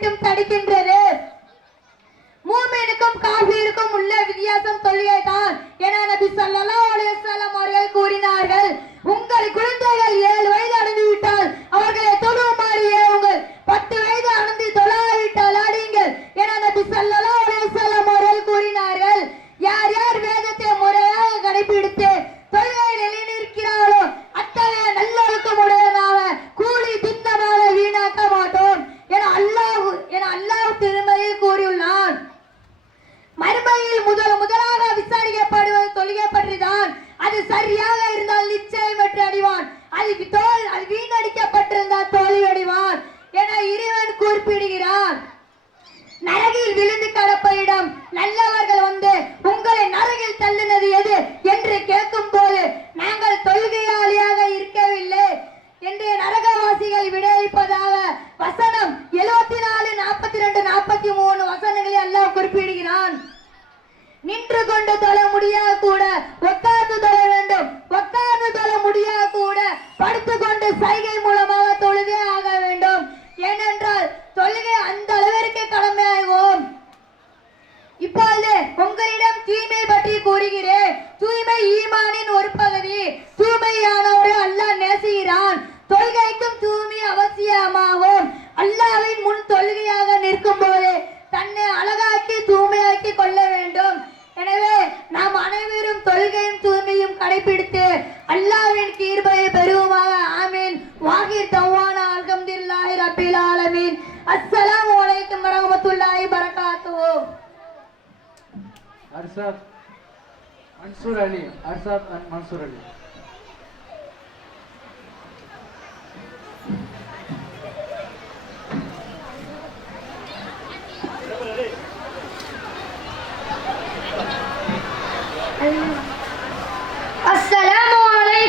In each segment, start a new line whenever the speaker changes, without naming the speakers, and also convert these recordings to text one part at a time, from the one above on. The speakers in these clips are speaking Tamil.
மீண்டும் தடுக்கின்றது மூமினுக்கும் காஃபிருக்கும் உள்ள வித்தியாசம் தொழுகை தான் என நபி சல்லல்லாஹு அலைஹி வஸல்லம் அவர்கள் கூறினார்கள். உங்கள் குழந்தைகள் ஏழு வயது அடைந்து விட்டால் அவர்களை சைகை கடைபிடித்து அல்லாவின் கீர்பையை பெறுவோமாக. ஆமீன். வாகி தவானா அல்கம்துல்லாஹி ரபில் ஆலமீன். அஸ்ஸலாமு அலைக்கும் வரஹ்மத்துல்லாஹி பரகாத்துஹு
அர்சாத் மன்சூர் அலி அர்சாத் மன்சூர் அலி.
Thank you.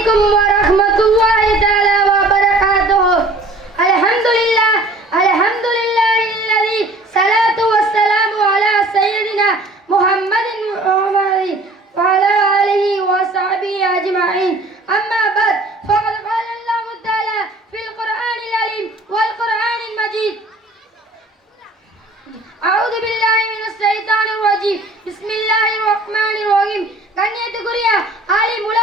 عليكم ورحمة الله تعالى وبركاته. الحمد لله الحمد لله الذي صلاة والسلام على سيدنا محمد وعلى آله وصحبه أجمعين. أما بعد فقد قال الله تعالى في القرآن العليم والقرآن المجيد. أعوذ بالله من الشيطان الرجيم. بسم الله الرحمن الرحيم. கண்ணியத்துக்குரிய ஆலி முல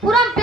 그럼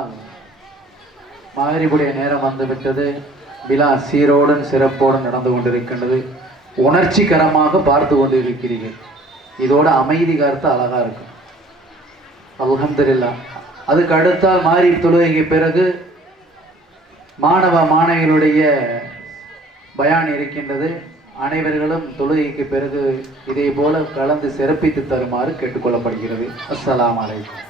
ஆனால் மகரிபுடைய நேரம் வந்துவிட்டது. விழா சீரோடன் சிறப்போடு நடந்து கொண்டிருக்கின்றது. உணர்ச்சிகரமாக பார்த்து கொண்டு இருக்கிறீர்கள் இதோட அமைதி கருத்து அழகா இருக்கும். அல்ஹம்துலில்லாஹ். அதுக்கு அடுத்தால் மாறி தொழுகைக்கு பிறகு மாணவ மாணவிகளுடைய பயான் இருக்கின்றது. அனைவர்களும் தொழுகைக்கு பிறகு இதே போல கலந்து சிறப்பித்து தருமாறு கேட்டுக்கொள்ளப்படுகிறது. அஸ்லாம் அலைக்கும்.